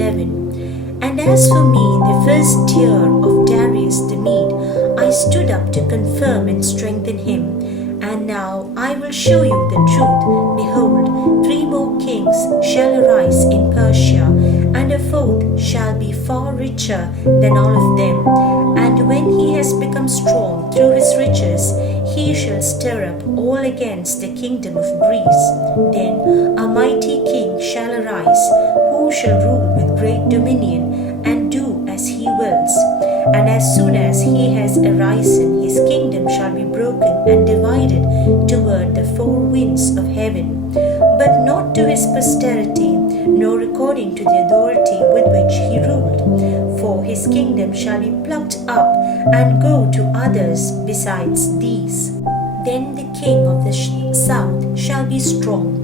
11. And as for me, in the first year of Darius the Mede, I stood up to confirm and strengthen him. And now I will show you the truth. Behold, 3 more kings shall arise in Persia, and a fourth shall be far richer than all of them. And when he has become strong through his riches, he shall stir up all against the kingdom of Greece. Then a mighty king shall arise, who shall rule with great dominion, and do as he wills. And as soon as he has arisen, his kingdom shall be broken and divided toward the 4 winds of heaven, but not to his posterity, nor according to the authority with which he ruled. For his kingdom shall be plucked up and go to others besides these. Then the king of the south shall be strong,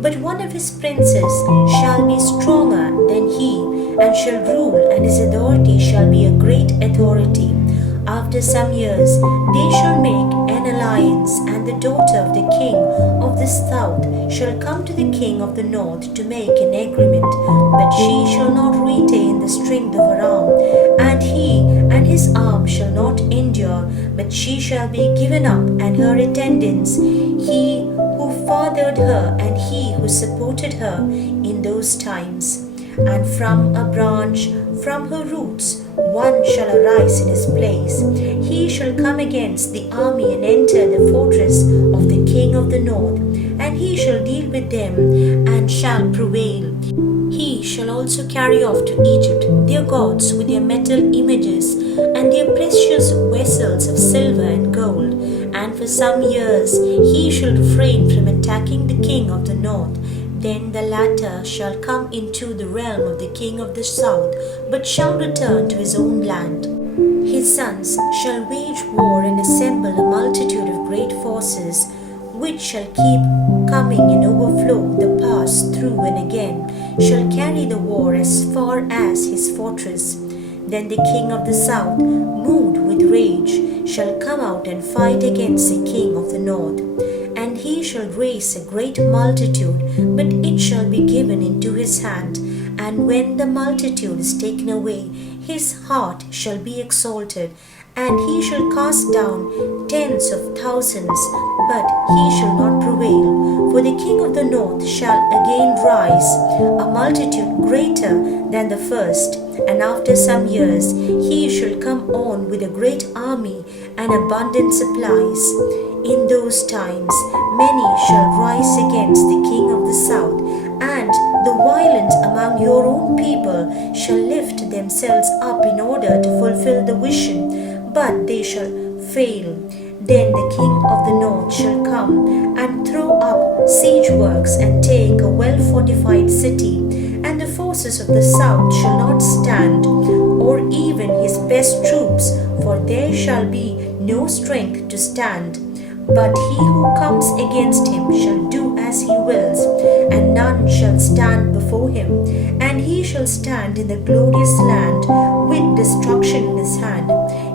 but one of his princes shall be stronger than he, and shall rule, and his authority shall be a great authority. After some years they shall make an alliance, and the daughter of the king of the south shall come to the king of the north to make an agreement, but she shall not retain the strength of her arm, and he and his arm shall not endure, but she shall be given up, and her attendants, he who fathered her and he who supported her in those times. And from a branch, from her roots, one shall arise in his place. He shall come against the army and enter the fortress of the king of the north, and he shall deal with them and shall prevail. He shall also carry off to Egypt their gods with their metal images and their precious vessels of silver and gold. And for some years he shall refrain from attacking the king of the north. Then the latter shall come into the realm of the king of the south, but shall return to his own land. His sons shall wage war and assemble a multitude of great forces, which shall keep coming in overflow the pass through and again, shall carry the war as far as his fortress. Then the king of the south, moved with rage, shall come out and fight against the king of the north. And he shall raise a great multitude, but it shall be given into his hand. And when the multitude is taken away, his heart shall be exalted, and he shall cast down tens of thousands, but he shall not prevail. For the king of the north shall again rise, a multitude greater than the first, and after some years he shall come on with a great army and abundant supplies. In those times many shall rise against the king of the south, and the violent among your own people shall lift themselves up in order to fulfill the vision, but they shall fail. Then the king of the north shall come and throw up siege works and take a well-fortified city, and the forces of the south shall not stand, or even his best troops, for there shall be no strength to stand. But he who comes against him shall do as he wills, and none shall stand before him. And he shall stand in the glorious land with destruction in his hand.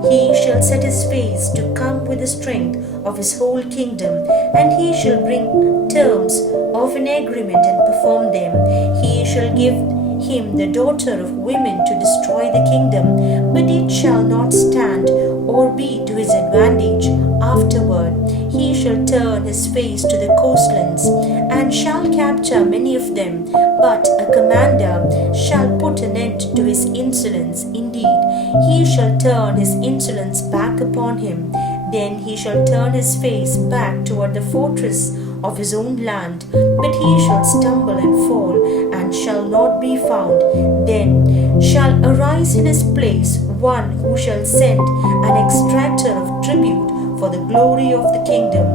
He shall set his face to come with the strength of his whole kingdom, and he shall bring terms of an agreement and perform them. He shall give him the daughter of women to destroy the kingdom, but it shall not stand or be to his advantage afterward. He shall turn his face to the coastlands and shall capture many of them, but a commander shall put an end to his insolence. Indeed, he shall turn his insolence back upon him. Then he shall turn his face back toward the fortress of his own land, but he shall stumble and fall, and shall not be found. Then shall arise in his place one who shall send an extractor of tribute for the glory of the kingdom.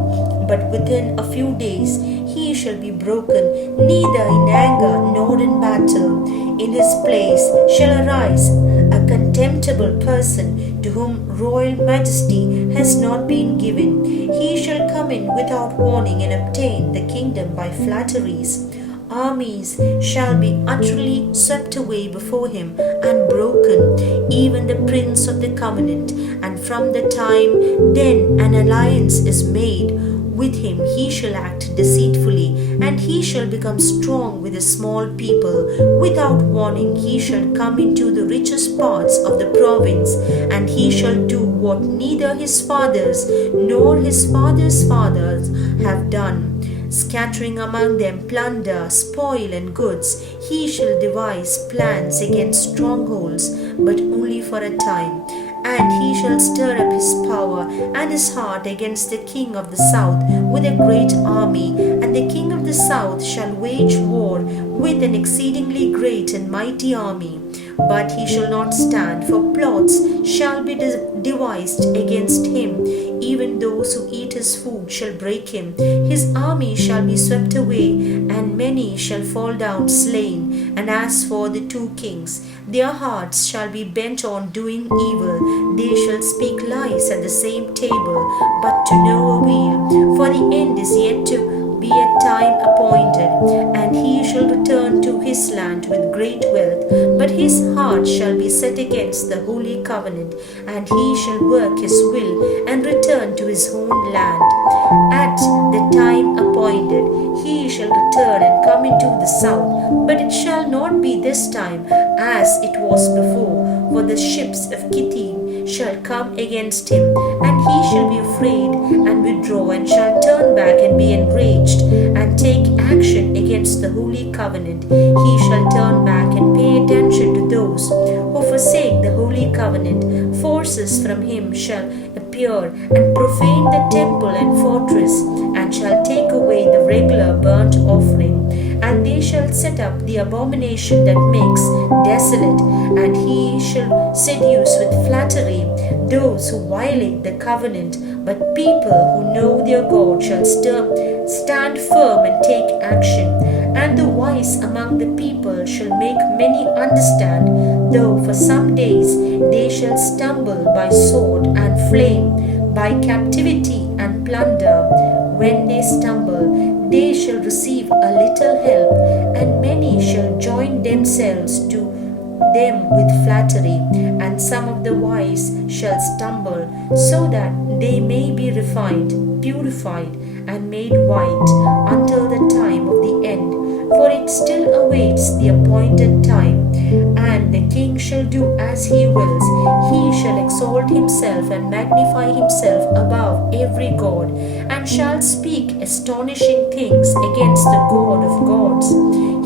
But within a few days he shall be broken, neither in anger nor in battle. In his place shall arise a contemptible person, to whom royal majesty has not been given. He shall come in without warning and obtain the kingdom by flatteries. Armies shall be utterly swept away before him and broken, even the prince of the covenant. And from the time then an alliance is made, With him he shall act deceitfully, and he shall become strong with a small people. Without warning he shall come into the richest parts of the province, and he shall do what neither his fathers nor his fathers' fathers have done, scattering among them plunder, spoil, and goods. He shall devise plans against strongholds, but only for a time. And he shall stir up his power and his heart against the king of the south with a great army. And the king of the south shall wage war with an exceedingly great and mighty army. But he shall not stand, for plots shall be devised against him. Even those who eat his food shall break him. His army shall be swept away, and many shall fall down slain. And as for the two kings, their hearts shall be bent on doing evil. They shall speak lies at the same table, but to no avail. For the end is yet to be a time appointed, and he shall return to his land with great wealth. But his heart shall be set against the holy covenant, and he shall work his will and return to his own land. At the time appointed he shall return and come into the south, but it shall not be this time as it was before. For the ships of Kittim shall come against him, and he shall be afraid and withdraw, and shall turn back and be enraged, and take action against the holy covenant. He shall turn back and pay attention to those who forsake the holy covenant. Forces from him shall appear and profane the temple and fortress, and shall take away the regular burnt offering. And they shall set up the abomination that makes desolate, and he shall seduce with flattery those who violate the covenant. But people who know their God shall stand firm and take action. And the wise among the people shall make many understand, though for some days they shall stumble by sword and flame, by captivity and plunder. When they stumble, they shall receive a little help, and many shall join themselves to them with flattery. And some of the wise shall stumble, so that they may be refined, purified, and made white until the time of the end. For it still awaits the appointed time, and the king shall do as he wills. He shall exalt himself and magnify himself above every god, and shall speak astonishing things against the God of gods.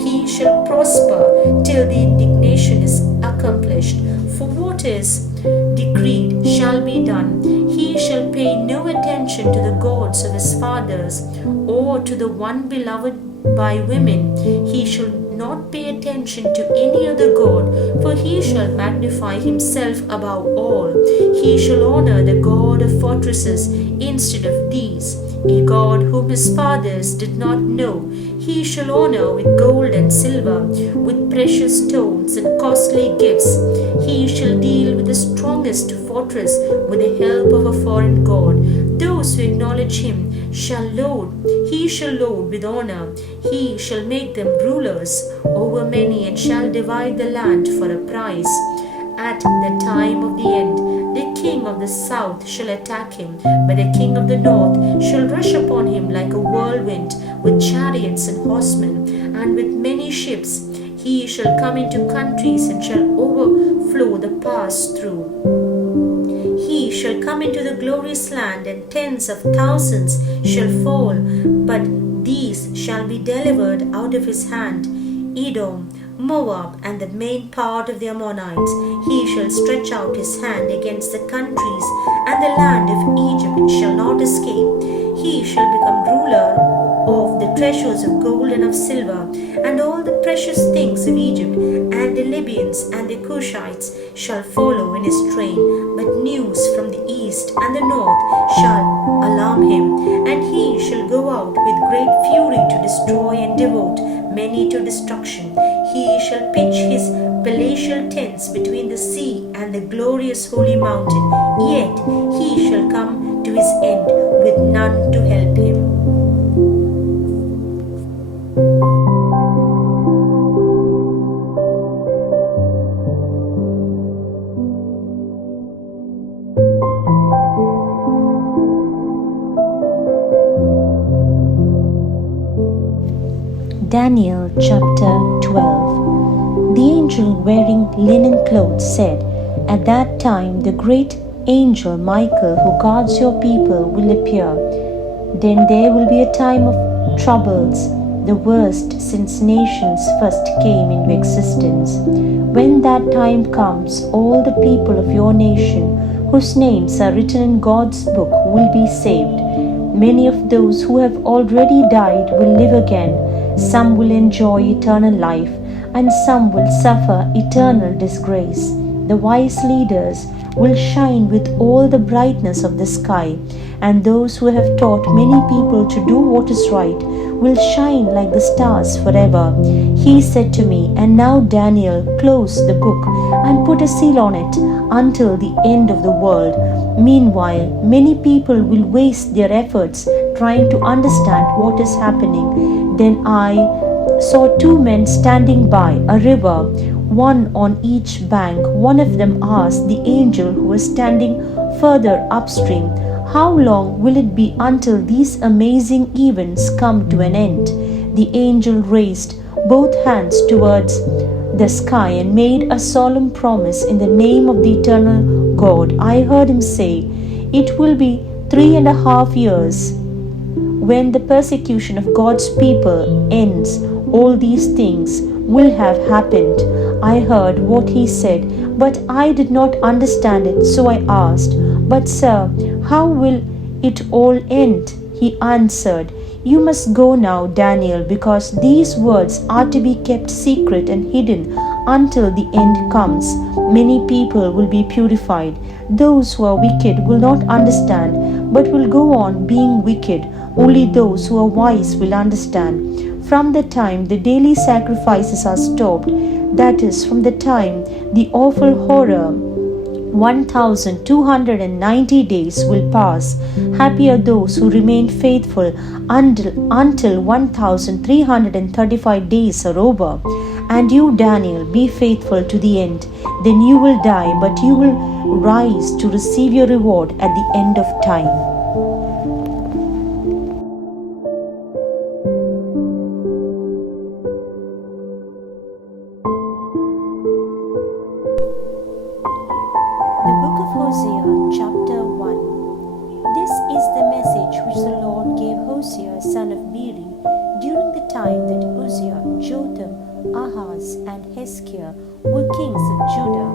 He shall prosper till the indignation is accomplished. For what is decreed shall be done. He shall pay no attention to the gods of his fathers, or to the one beloved by women. He shall not pay attention to any other god, for he shall magnify himself above all. He shall honor the God of fortresses instead of these, a God whom his fathers did not know. He shall honor with gold and silver, with precious stones and costly gifts. He shall deal with the strongest fortress with the help of a foreign god. Those who acknowledge him he shall load with honor. He shall make them rulers over many, and shall divide the land for a prize. At the time of the end, the king of the south shall attack him, but the king of the north shall rush upon him like a whirlwind, with chariots and horsemen, and with many ships. He shall come into countries and shall overflow the pass through. He shall come into the glorious land, and tens of thousands shall fall, but these shall be delivered out of his hand. Edom, Moab, and the main part of the Ammonites. He shall stretch out his hand against the countries, and the land of Egypt shall not escape. He shall become ruler of the treasures of gold and of silver, and all the precious things of Egypt, and the Libyans and the Cushites shall follow in his train. But news from the east and the north shall alarm him, and he shall go out with great fury to destroy and devote many to destruction. He shall pitch his palatial tents between the sea and the glorious holy mountain, yet he shall come to his end with none to help him. Daniel chapter 12. The angel wearing linen clothes said, "At that time the great angel Michael, who guards your people, will appear. Then there will be a time of troubles, the worst since nations first came into existence. When that time comes, all the people of your nation, whose names are written in God's book, will be saved. Many of those who have already died will live again. Some will enjoy eternal life, and some will suffer eternal disgrace. The wise leaders will shine with all the brightness of the sky, and those who have taught many people to do what is right will shine like the stars forever." He said to me, "And now, Daniel, close the book and put a seal on it until the end of the world. Meanwhile, many people will waste their efforts trying to understand what is happening." Then I saw two men standing by a river, one on each bank. One of them asked the angel who was standing further upstream, "How long will it be until these amazing events come to an end?" The angel raised both hands towards the sky and made a solemn promise in the name of the eternal God. I heard him say, "It will be 3.5 years. When the persecution of God's people ends, all these things will have happened." I heard what he said, but I did not understand it, so I asked, "But sir, how will it all end?" He answered, "You must go now, Daniel, because these words are to be kept secret and hidden until the end comes. Many people will be purified. Those who are wicked will not understand, but will go on being wicked. Only those who are wise will understand. From the time the daily sacrifices are stopped, that is, from the time the awful horror, 1,290 days will pass. Happy are those who remain faithful until 1,335 days are over. And you, Daniel, be faithful to the end. Then you will die, but you will rise to receive your reward at the end of time." The book of Hosea, chapter 1. This is the message which the Lord gave Hosea, son of Beeri, during the time that Uzziah, Jotham, Ahaz, and Hezekiah were kings of Judah,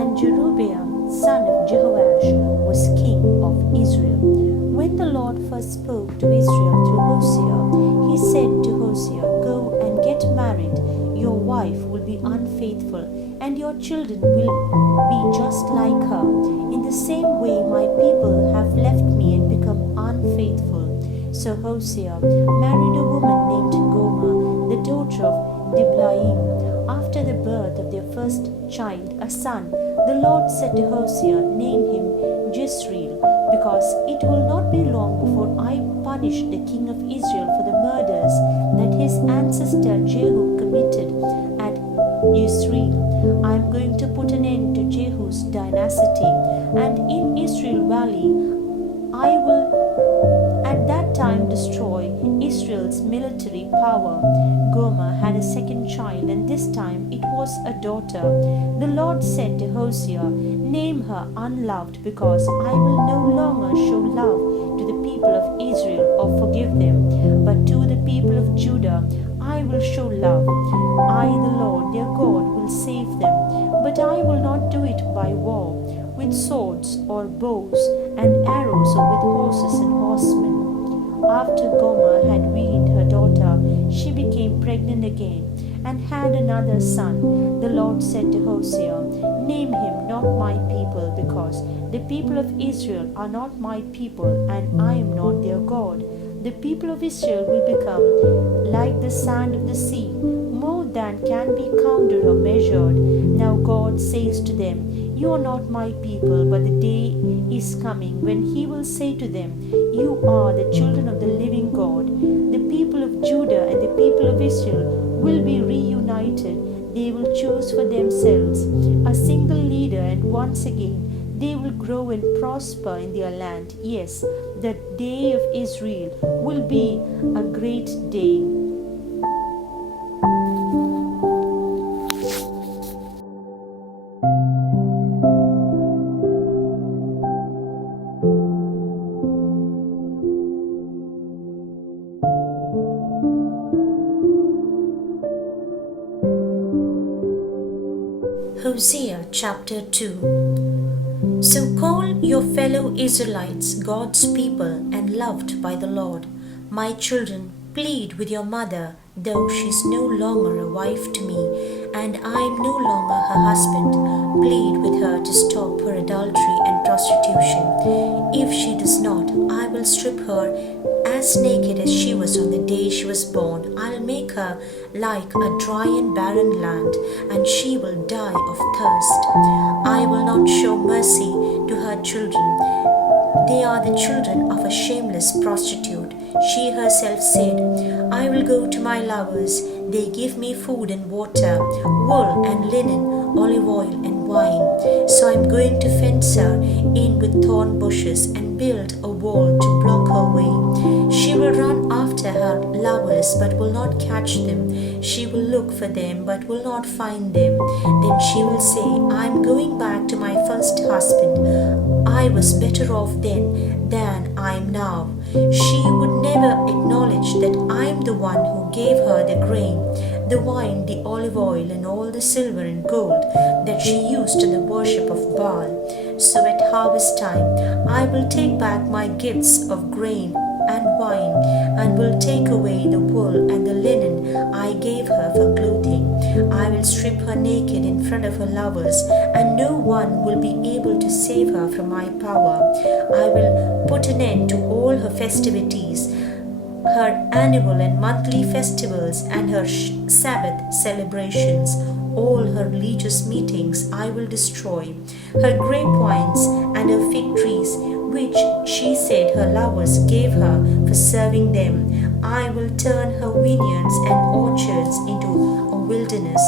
and Jeroboam, son of Jehoash, was king of Israel. When the Lord first spoke to Israel through Hosea, he said to Hosea, "Go and get married. Your wife will be unfaithful, and your children will be just like her. In the same way, my people have left me and become unfaithful." So Hosea married a woman named Gomer, the daughter of Diblaim. After the birth of their first child, a son, the Lord said to Hosea, "Name him Jezreel, because it will not be long before I punish the king of Israel for the murders that his ancestor Jehu committed at Jezreel. I am going to put an end to Jehu's dynasty, and in Israel Valley I will at that time destroy Israel's military power." Gomer had a second child, and this time it was a daughter. The Lord said to Hosea, "Name her Unloved, because I will no longer show love to the people of Israel or forgive them, but to the people of Judah I will show love. I, the Lord their God, will save them, but I will not do it by war, with swords or bows and arrows, or with horses and horsemen." After Gomer had weaned her daughter, she became pregnant again and had another son. The Lord said to Hosea, "Name him not my people, because the people of Israel are not my people, and I am not their God. The people of Israel will become like the sand of the sea, more than can be counted or measured." Now God says to them, "You are not my people, but the day is coming when he will say to them, 'You are the children of the living God.' The people of Judah and the people of Israel will be reunited. They will choose for themselves a single leader, and once again they will grow and prosper in their land. Yes, the day of Israel will be a great day." Hosea chapter 2. So call your fellow Israelites God's people and loved by the Lord. My children, plead with your mother, though she is no longer a wife to me, and I am no longer her husband. Plead with her to stop her adultery and prostitution. If she does not, I will strip her as naked as she was on the day she was born. I'll make her like a dry and barren land, and she will die of thirst. I will not show mercy to her children. They are the children of a shameless prostitute. She herself said, I will go to my lovers. They give me food and water, wool and linen, olive oil and wine. So I'm going to fence her in with thorn bushes and build a wall to block her way. She will run after her lovers but will not catch them. She will look for them but will not find them. Then she will say, I'm going back to my first husband. I was better off then than I am now. She would never acknowledge that I am the one who gave her the grain, the wine, the olive oil, and all the silver and gold that she used in the worship of Baal. So at harvest time, I will take back my gifts of grain and wine, and will take away the wool and the linen I gave her for clothing. I will strip her naked in front of her lovers, and no one will be able to save her from my power. I will put an end to all her festivities, her annual and monthly festivals, and her Sabbath celebrations. All her religious meetings I will destroy. Her grapevines and her fig trees, which she said her lovers gave her for serving them, I will turn her vineyards and orchards into a wilderness.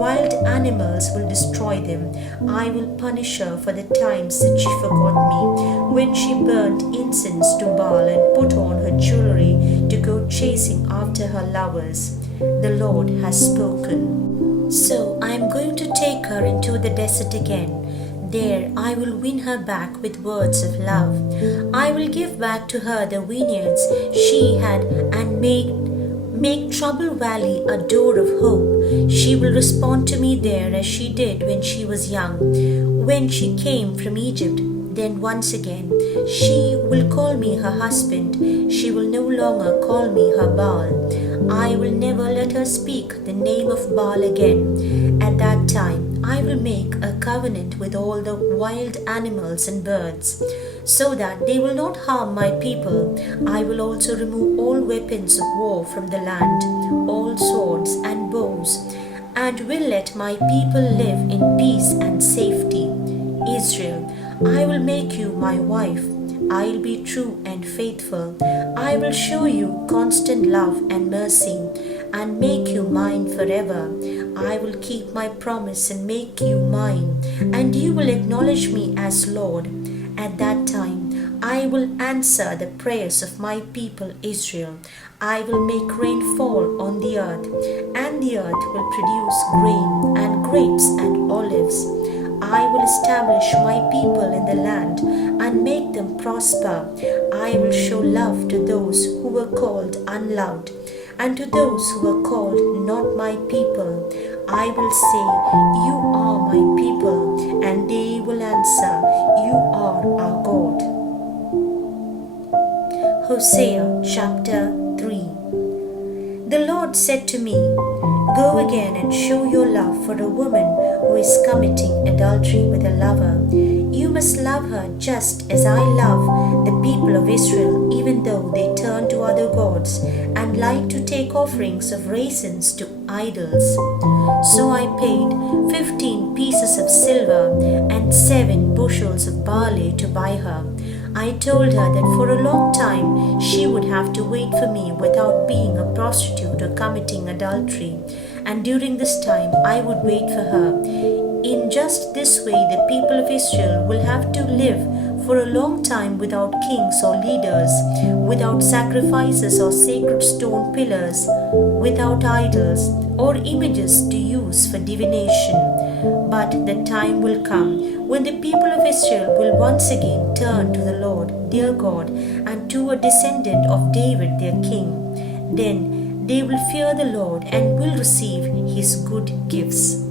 Wild animals will destroy them. I will punish her for the times that she forgot me, when she burnt incense to Baal and put on her jewelry to go chasing after her lovers. The Lord has spoken. So I am going to take her into the desert again. There I will win her back with words of love. I will give back to her the vineyards she had and make Trouble Valley a door of hope. She will respond to me there as she did when she was young, when she came from Egypt. Then once again, she will call me her husband. She will no longer call me her Baal. I will never let her speak the name of Baal again. At that time, I will make a covenant with all the wild animals and birds, so that they will not harm my people. I will also remove all weapons of war from the land, all swords and bows, and will let my people live in peace and safety. Israel, I will make you my wife. I'll be true and faithful. I will show you constant love and mercy, and make you mine forever. I will keep my promise and make you mine, and you will acknowledge me as Lord. At that time, I will answer the prayers of my people Israel. I will make rain fall on the earth, and the earth will produce grain and grapes and olives. I will establish my people in the land and make them prosper. I will show love to those who were called unloved, and to those who were called not my people. I will say, you are my people, and they will answer, you are our God. Hosea chapter 3. The Lord said to me, go again and show your love for a woman who is committing adultery with a lover. You must love her just as I love the people of Israel, even though they turn to other gods and like to take offerings of raisins to idols. So I paid 15 pieces of silver and 7 bushels of barley to buy her. I told her that for a long time she would have to wait for me without being a prostitute or committing adultery, and during this time I would wait for her. In just this way, the people of Israel will have to live for a long time without kings or leaders, without sacrifices or sacred stone pillars, without idols or images to use for divination. But the time will come when the people of Israel will once again turn to the Lord their God and to a descendant of David their king. Then they will fear the Lord and will receive his good gifts.